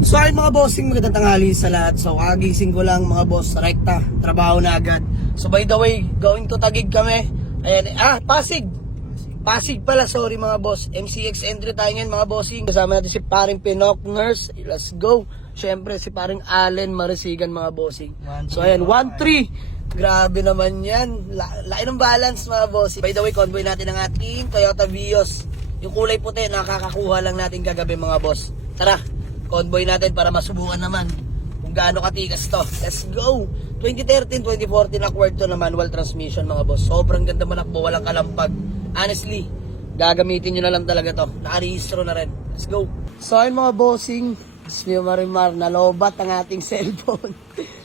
So ay mga bossing, magandang tanghali sa lahat. So kagising ko lang mga boss, rekta, trabaho na agad. So by the way, going to Taguig kami. Ayan, Pasig. Pasig pala, sorry mga boss. MCX entry tayo ngayon mga bossing. Kasama natin si paring Pinok Nurse. Let's go. Siyempre si paring Allen Marisigan mga bossing. So ayan, 1-3. Grabe naman yan. Laki ng balance mga bossing. By the way, convoy natin ang ating Toyota Vios. Yung kulay puti, nakakakuha lang natin kagabi mga boss. Tara, convoy natin para masubukan naman kung gaano katikas to. Let's go! 2013, 2014 acquired to na manual transmission mga boss. Sobrang ganda manakbo, walang kalampag. Honestly, gagamitin nyo na lang talaga to. Nakarehistro na rin. Let's go! So ayun mga bossing, Smio Marimar, nalobat ang ating cellphone.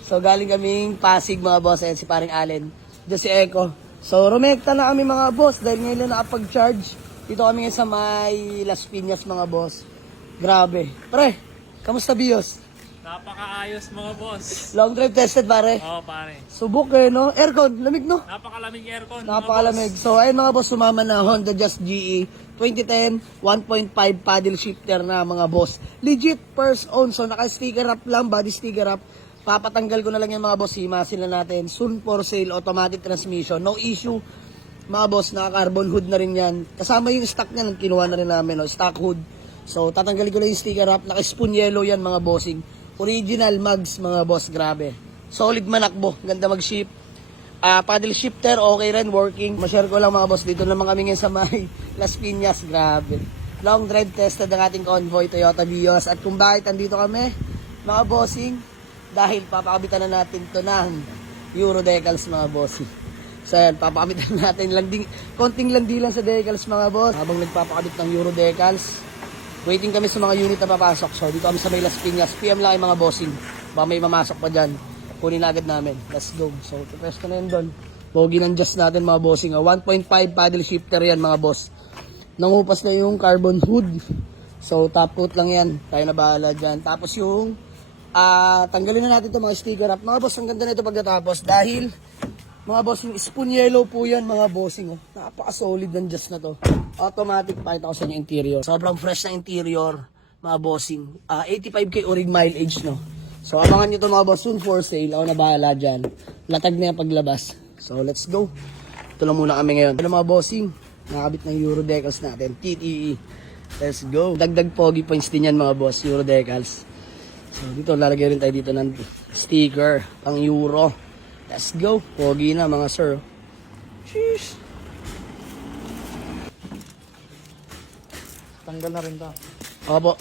So galing kaming Pasig mga boss. Ayan si paring Allen. Diyan si Echo. So rumekta na kami mga boss dahil ngayon na nakapag-charge. Dito kami ngayon sa may Las Piñas mga boss. Grabe. Pre, kamusta Bios? Napakaayos mga boss. Long drive tested pare? Oo pare. Subok eh no? Aircon, lamig no? Napakalamig aircon Napakalamig. So ayun mga boss, sumama na Honda Jazz GE 2010 1.5 paddle shifter na mga boss. Legit first own. So naka-sticker up lang, body sticker up. Papatanggal ko na lang yung mga boss, himasin na natin. Soon for sale, automatic transmission. No issue. Mga boss, naka-carbon hood na rin yan. Kasama yung stock niya, kinuha na rin namin, no? Stock hood. So, tatanggalin ko na yung sticker wrap. Naka-spoon yellow yan, mga bossing. Original mags, mga boss, grabe. Solid manakbo, ganda mag-ship. Paddle shifter, okay rin, working. Ma-share ko lang mga boss, dito naman kami ngayon sa may Las Piñas, grabe. Long drive tested ang ating convoy, Toyota Vios. At kung bakit andito kami, mga bossing, dahil papakabitan na natin to ng Euro decals, mga bossing. So yan, papakabit natin konting landi lang sa decals mga boss. Habang nagpapakabit ng Euro decals, waiting kami sa mga unit na papasok. So dito kami sa may Las Piñas, PM lang yung mga bossing. Baka may mamasok pa dyan, kunin na agad namin. Let's go. So press ko na yun doon. Pogi ng adjust natin mga bossing. 1.5 paddle shifter yan mga boss. Nangupas na yung carbon hood. So top coat lang yan, tayo na bahala dyan. Tapos yung tanggalin na natin itong mga sticker up. Mga boss, ang ganda na ito pagkatapos dahil mga bossing, spoon yellow po yan mga bossing. Oh. Napaka-solid ng just na to. Automatic, pakita ko sa inyo interior. Sobrang fresh na interior mga bossing. 85k orig mileage no. So abangan nyo to mga boss, soon for sale. Ako na bahala dyan. Latag na yung paglabas. So let's go. Ito lang muna kami ngayon. Ano mga bossing, nakabit ng Euro decals natin. TTE. Let's go. Dagdag pogi points din yan mga boss, Euro decals. So dito, lalagay rin tayo dito ng sticker pang Euro. Let's go. Pogi na mga sir. Sheesh. Tanggal na rin to. Opo.